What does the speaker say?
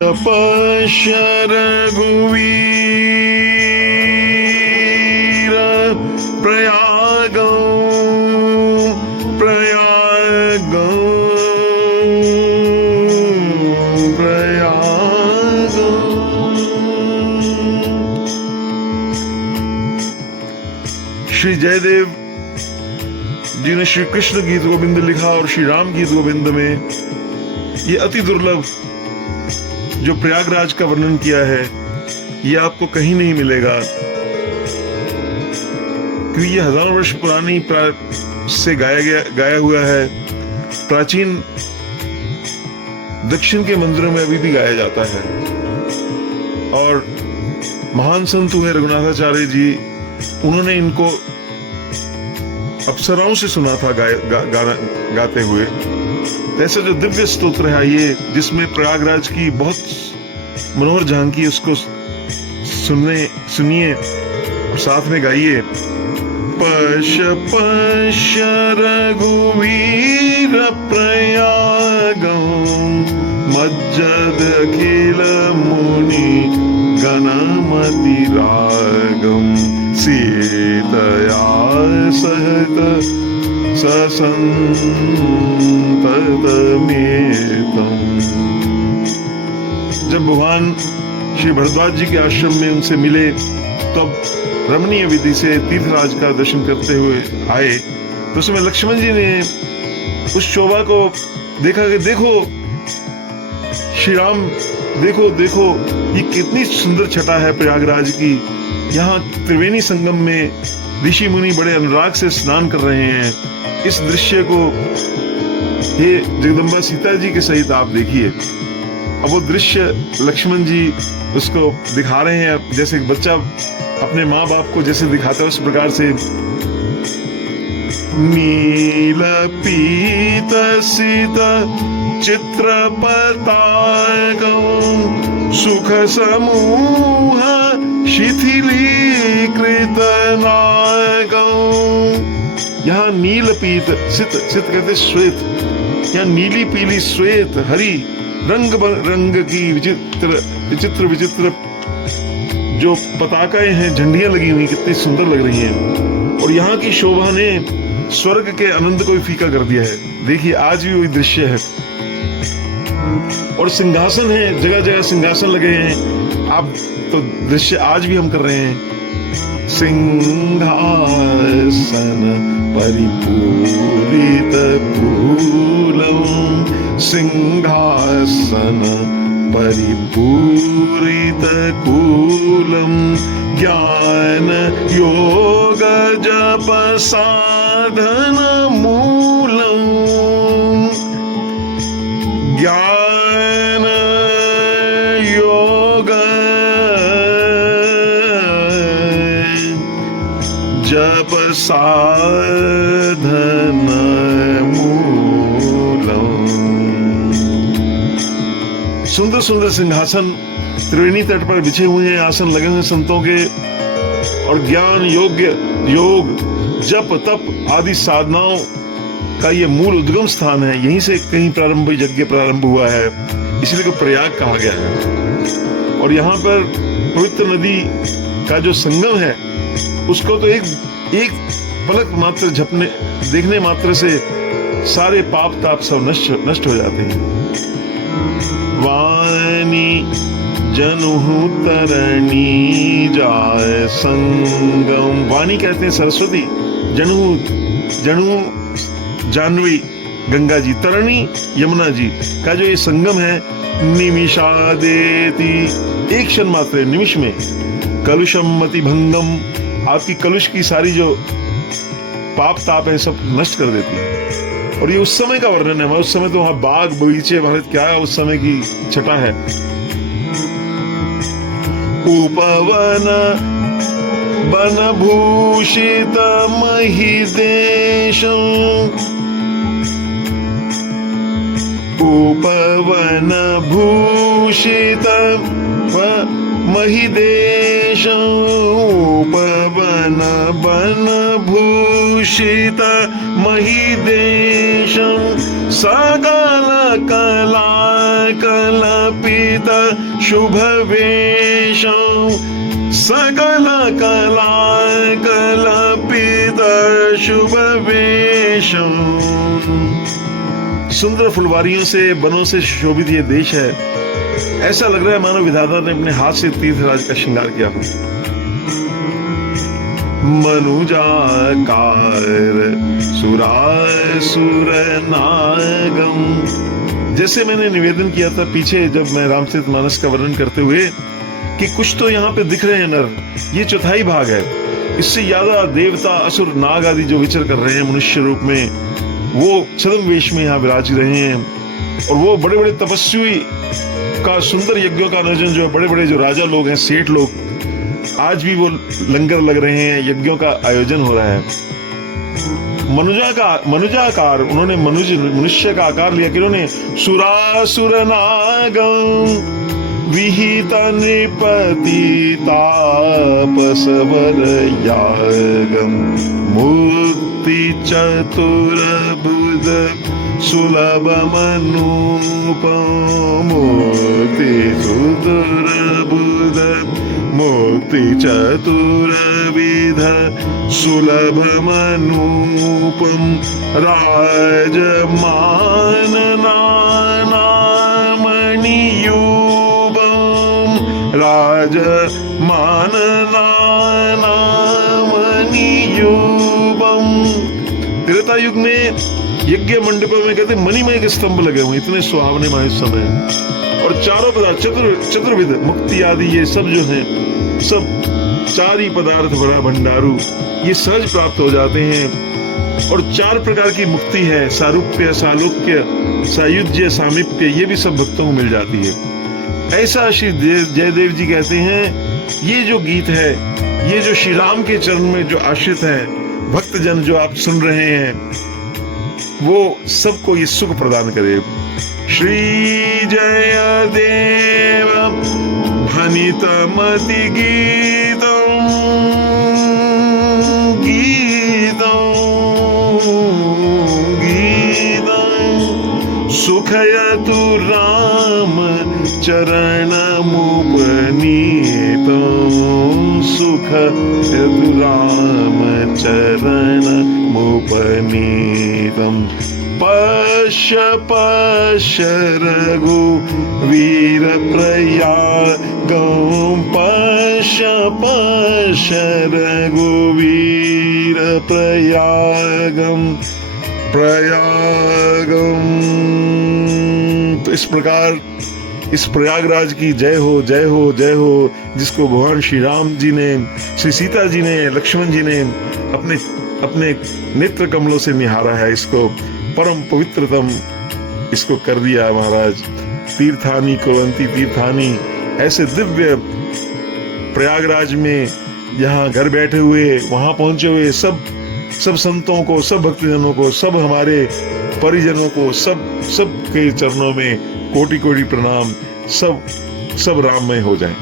तपस्य रघुवीर प्रयागौ प्रयागौ प्रयागौ। श्री जयदेव जी ने श्री कृष्ण गीत गोविंद लिखा और श्री राम गीत गोविंद में ये अति दुर्लभ जो प्रयागराज का वर्णन किया है ये आपको कहीं नहीं मिलेगा, क्योंकि ये हजारों वर्ष पुरानी से गाया हुआ है। प्राचीन दक्षिण के मंदिरों में अभी भी गाया जाता है। और महान संत हुए रघुनाथाचार्य जी, उन्होंने इनको अप्सराओं से सुना था गाते हुए। ऐसा जो दिव्य स्तोत्र है ये, जिसमें प्रयागराज की बहुत मनोहर झांकी, उसको सुनिए और साथ में गाइए। पश्य पश्य रघुवीर प्रयागौ मज्जद अखिल मुनि गणमति रागम सीतया सहित ससंततमेतम्। जब भगवान श्री भरद्वाज जी के आश्रम में उनसे मिले तब रमणीय विधि से तीर्थराज का दर्शन करते हुए आए, तो उसमें लक्ष्मण जी ने उस शोभा को देखा कि देखो श्री राम, देखो देखो ये कितनी सुंदर छटा है प्रयागराज की। यहाँ त्रिवेणी संगम में ऋषि मुनि बड़े अनुराग से स्नान कर रहे हैं। इस दृश्य को ये जगदम्बा सीता जी के सहित आप देखिए। अब वो दृश्य लक्ष्मण जी उसको दिखा रहे हैं, जैसे एक बच्चा अपने माँ बाप को जैसे दिखाता है उस प्रकार से। नील पीत सीता चित्रपतागौ सुख समूह शिथिलीकृत नागौ। यहाँ नील पीत, सित कहते श्वेत, यहाँ नीली पीली श्वेत हरी रंग रंग की विचित्र विचित्र जो पताकाएं हैं, झंडियां लगी हुई, कितनी सुंदर लग रही हैं। और यहाँ की शोभा ने स्वर्ग के आनंद को भी फीका कर दिया है। देखिए आज भी वही दृश्य है। और सिंहासन है, जगह जगह सिंहासन लगे हैं। आप तो दृश्य आज भी हम कर रहे हैं। सिंहासन परिपूरित फूलम सिंहासन परिपूरित कूलम ज्ञान योग जप साधन मूलम ज्ञान योग जप साधन मूलम। सुंदर सुंदर सिंहासन त्रिवेणी तट पर बिछे हुए हैं, आसन लगे हुए संतों के। और ज्ञान योग जप तप आदि साधनाओं का ये मूल उद्गम स्थान है। यहीं से कहीं प्रारंभ यज्ञ प्रारंभ हुआ है, इसलिए को प्रयाग कहा गया है। और यहाँ पर पवित्र नदी का जो संगम है उसको तो एक पलक मात्र देखने मात्र से सारे पाप ताप सब नष्ट हो जाते हैं। वाणी जनुहु तरणी जाय संगम। वाणी कहते हैं सरस्वती, जनु जानवी गंगा जी, तरणी यमुना जी का जो ये संगम है। निमिषादेति एक क्षण मात्र, निमिष में। कलुषम मति भंगम, आपकी कलुष की सारी जो पाप ताप है सब नष्ट कर देती है। और ये उस समय का वर्णन है। उस समय तो वहां बाग बगीचे भारत क्या है, उस समय की छटा है। उपवन बन भूषित महिदेशं उपवन भूषित महिदेशं उपवन बन भूषित महिदेशं सकल कला कल्पित शुभ वेशं सकल कला कल्पित शुभ वेशं। सुंदर फुलवारियों से, बनों से शोभित ये देश है। ऐसा लग रहा है मानो विधाता ने अपने हाथ से तीर्थराज का श्रृंगार किया हो। मनुजाकार सुरासुर नागम। जैसे मैंने निवेदन किया था पीछे जब मैं रामचरितमानस का वर्णन करते हुए कि कुछ तो यहाँ पे दिख रहे हैं नर, ये चौथाई भाग है। इससे ज्यादा देवता, असुर, नाग आदि जो विचर कर रहे हैं मनुष्य रूप में, वो छद्म वेश में यहाँ विराज रहे हैं। और वो बड़े बड़े तपस्वी का सुंदर यज्ञों का आयोजन जो है, बड़े बड़े जो राजा लोग हैं, सेठ लोग, आज भी वो लंगर लग रहे हैं, यज्ञों का आयोजन हो रहा है। मनुजाकार, उन्होंने मनुष्य का आकार लिया कि उन्होंने सुरासुर नागम विहित नृपति तापसवर यागम मुक्ति चतुर्भुज सुलभ मनूपम मुक्ति सुदुर्बुध मुक्ति चतुर्विध सुलभ मनूपम राजमान नामणियूपम राजमान नामणियूपम। त्रेता युग में यज्ञ मंडपों में कहते मणिमय के स्तंभ लगे हुए, इतने सुहावने माह समय। और चारों पदार्थ चतुर्विध मुक्ति आदि ये सब जो हैं, सब चार ही पदार्थ भरा भंडारू, ये सहज प्राप्त हो जाते हैं। और चार प्रकार की मुक्ति है, सारूप्य, सालोक्य, सायुज्य, सामीप्य, ये भी सब भक्तों को मिल जाती है। ऐसा श्री जयदेव जी कहते हैं, ये जो गीत है, ये जो श्री राम के चरण में जो आश्रित है भक्तजन जो आप सुन रहे हैं, वो सबको ये सुख प्रदान करे। श्री जयदेव भनितमति गीतम गीतम गीतम सुखयतु राम चरणमुपनीतम सुखयतु राम चरणमुपनीतम। पश्य पश्य रघुवीर प्रयागं पश्य पश्य रघुवीर प्रयागं प्रयागं। तो इस प्रकार इस प्रयागराज की जय हो, जय हो, जय हो, जिसको भगवान श्री राम जी ने, श्री सीता जी ने, लक्ष्मण जी ने अपने नेत्र कमलों से निहारा है, इसको परम पवित्रतम इसको कर दिया महाराज। तीर्थानी कुर्वन्ति तीर्थानी, ऐसे दिव्य प्रयागराज में यहाँ घर बैठे हुए, वहां पहुंचे हुए सब संतों को, सब भक्तजनों को, सब हमारे परिजनों को, सब के चरणों में कोटि कोटि प्रणाम। सब राममय हो जाएं।